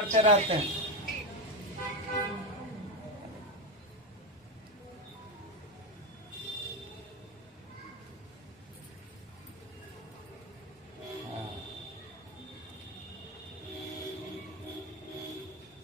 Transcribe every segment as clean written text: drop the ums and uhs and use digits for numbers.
करते रहते हैं।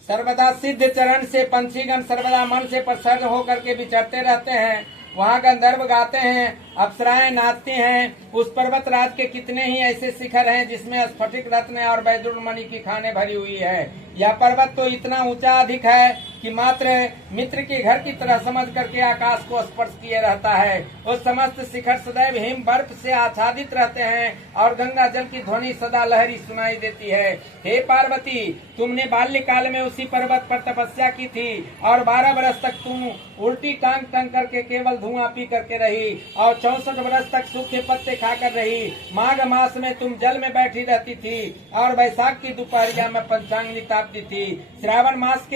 सर्वदा सिद्ध चरण से पंछीगण सर्वदा मन से प्रसन्न होकर के विचरते रहते हैं। वहाँ गंधर्व गाते हैं, अप्सराएं नाचती हैं। उस पर्वत राज के कितने ही ऐसे शिखर हैं जिसमें स्फटिक रत्न और वैदुर मणि की खाने भरी हुई है। यह पर्वत तो इतना ऊंचा अधिक है कि मात्र मित्र के घर की तरह समझ करके आकाश को स्पर्श किए रहता है। उस समस्त शिखर सदैव हिम बर्फ से आच्छादित रहते हैं और गंगा जल की ध्वनि सदा लहरी सुनाई देती है। हे पार्वती, तुमने बाल्यकाल में उसी पर्वत पर तपस्या की थी और 12 वर्ष तक तुम उल्टी टांग टांग करके केवल धुआं पी करके रही और 64 वर्ष तक सूखे पत्ते खाकर रही। माघ मास में तुम जल में बैठी रहती थी और वैशाख की दोपहरिया में पंचांग तापती थी। श्रावण मास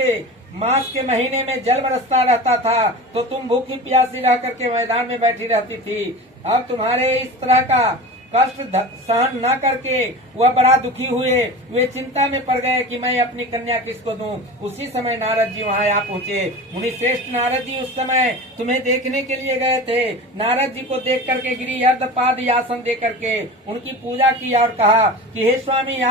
के महीने में जल बरसता रहता था तो तुम भूखी प्यासी रह करके मैदान में बैठी रहती थी। अब तुम्हारे इस तरह का कष्ट सहन न करके वह बड़ा दुखी हुए। वे चिंता में पड़ गए कि मैं अपनी कन्या किसको दूं। उसी समय नारद जी वहाँ आ पहुँचे। मुनि श्रेष्ठ नारद जी उस समय तुम्हें देखने के लिए गए थे। नारद जी को देख करके गिरी अर्धपाद आसन दे करके उनकी पूजा की और कहा कि हे स्वामी,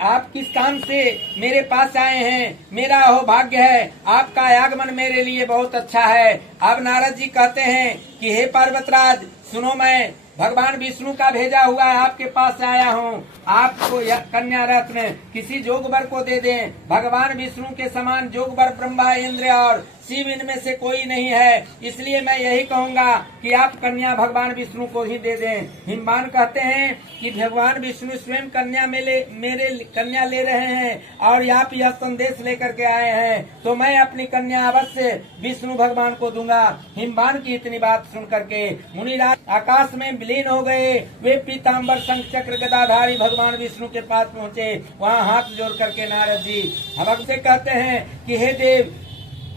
आप किस काम से मेरे पास आए हैं? मेरा अहोभाग्य है, आपका आगमन मेरे लिए बहुत अच्छा है। अब नारद जी कहते हैं कि हे पर्वतराज सुनो, मैं भगवान विष्णु का भेजा हुआ आपके पास आया हूँ। आपको यह कन्या रत्न किसी जोगवर को दे दें। भगवान विष्णु के समान जोगवर ब्रह्मा, इंद्र और शिव इनमें से कोई नहीं है। इसलिए मैं यही कहूँगा कि आप कन्या भगवान विष्णु को ही दे दें। हिमवान कहते हैं कि भगवान विष्णु स्वयं मेरे कन्या ले रहे हैं और आप यह संदेश लेकर के आए हैं, तो मैं अपनी कन्या अवश्य विष्णु भगवान को दूंगा। हिमवान की इतनी बात सुन करके मुनिराज आकाश में विलीन हो गए। वे पीताम्बर शंख चक्र गदाधारी भगवान विष्णु के पास पहुँचे। वहाँ हाथ जोड़ करके नारद जी हमसे कहते हैं कि हे देव,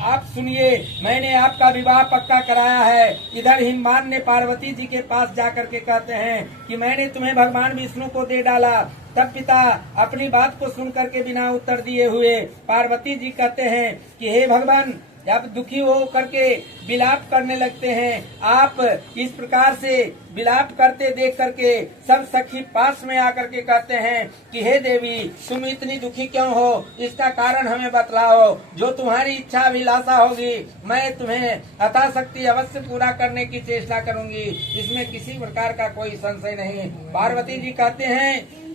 आप सुनिए, मैंने आपका विवाह पक्का कराया है। इधर हिमवान ने पार्वती जी के पास जाकर के कहते हैं कि मैंने तुम्हें भगवान विष्णु को दे डाला। तब पिता अपनी बात को सुन करके बिना उत्तर दिए हुए पार्वती जी कहते हैं कि हे भगवान, जब दुखी हो करके विलाप करने लगते हैं, आप इस प्रकार से विलाप करते देख करके सब सखी पास में आकर के कहते हैं कि हे देवी, तुम इतनी दुखी क्यों हो? इसका कारण हमें बतलाओ। जो तुम्हारी इच्छा अभिलाषा होगी मैं तुम्हें यथाशक्ति अवश्य पूरा करने की चेष्टा करूंगी। इसमें किसी प्रकार का कोई संशय नहीं। पार्वती जी कहते हैं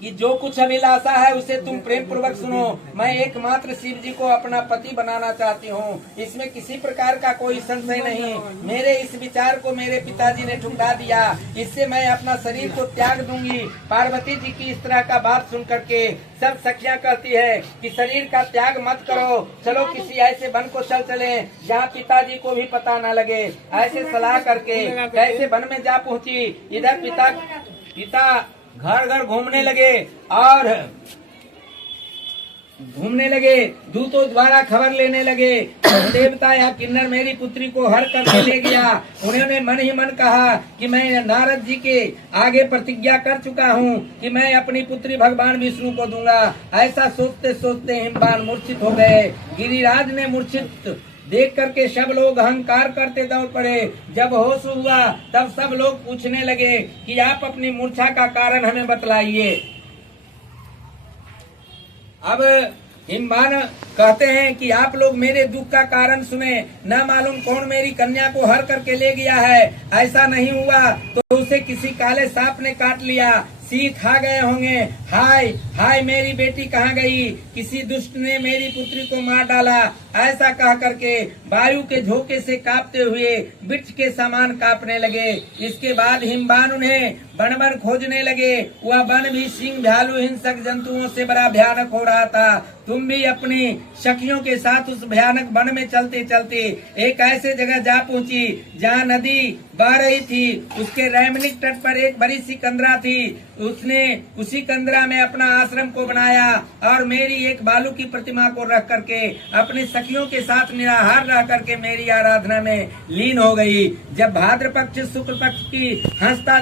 कि जो कुछ अभिलाषा है उसे तुम प्रेम पूर्वक सुनो। मैं एकमात्र शिव जी को अपना पति बनाना चाहती हूँ। इसमें किसी प्रकार का कोई संशय नहीं। मेरे इस विचार को मेरे पिताजी ने ठुकरा दिया। इससे मैं अपना शरीर को त्याग दूंगी। पार्वती जी की इस तरह का बात सुन करके सब सखियां कहती है कि शरीर का त्याग मत करो, चलो किसी ऐसे वन को चले जहाँ पिताजी को भी पता न लगे। ऐसे सलाह करके कैसे वन में जा पहुँची। इधर पिता घर घर घूमने लगे, दूतों द्वारा खबर लेने लगे। देवता या किन्नर मेरी पुत्री को हर करके ले गया। उन्होंने मन ही मन कहा कि मैं नारद जी के आगे प्रतिज्ञा कर चुका हूँ कि मैं अपनी पुत्री भगवान विष्णु को दूंगा। ऐसा सोचते सोचते हिमवान मूर्छित हो गए। गिरिराज ने मूर्छित देख करके सब लोग अहंकार करते दौड़ पड़े। जब होश हुआ तब सब लोग पूछने लगे कि आप अपनी मूर्छा का कारण हमें बतलाइए। अब हिमवान कहते हैं कि आप लोग मेरे दुख का कारण सुने। न मालूम कौन मेरी कन्या को हर करके ले गया है। ऐसा नहीं हुआ तो उसे किसी काले सांप ने काट लिया, सील खा गए होंगे। हाय हाय, मेरी बेटी कहाँ गई? किसी दुष्ट ने मेरी पुत्री को मार डाला। ऐसा कह करके वायु के झोंके से कांपते हुए वृक्ष के समान कांपने लगे। इसके बाद हिमवान उन्हें वन वन खोजने लगे। वह वन भी सिंह, भालू, हिंसक जंतुओं से बड़ा भयानक हो रहा था। तुम भी अपनी सखियों के साथ उस भयानक वन में चलते चलते एक ऐसे जगह जा पहुंची जहाँ नदी बह रही थी। उसके रैमनिक तट पर एक बड़ी सी कंदरा थी। उसने उसी कंदरा में अपना आश्रम को बनाया और मेरी एक बालू की प्रतिमा को रख करके अपनी सखियों के साथ निराहार रह करके मेरी आराधना में लीन हो गई। जब भाद्र पक्ष शुक्ल पक्ष की हंसता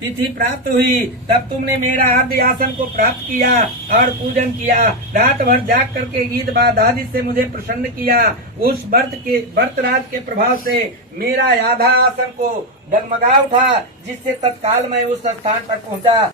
तिथि प्राप्त हुई, तब तुमने मेरा आद्य आसन को प्राप्त किया और पूजन किया। रात भर जाग करके गीत बाद आदि से मुझे प्रसन्न किया। उस व्रत राज के प्रभाव से मेरा आधा आसन को डगमगा उठा, जिससे तत्काल मैं उस स्थान पर पहुंचा।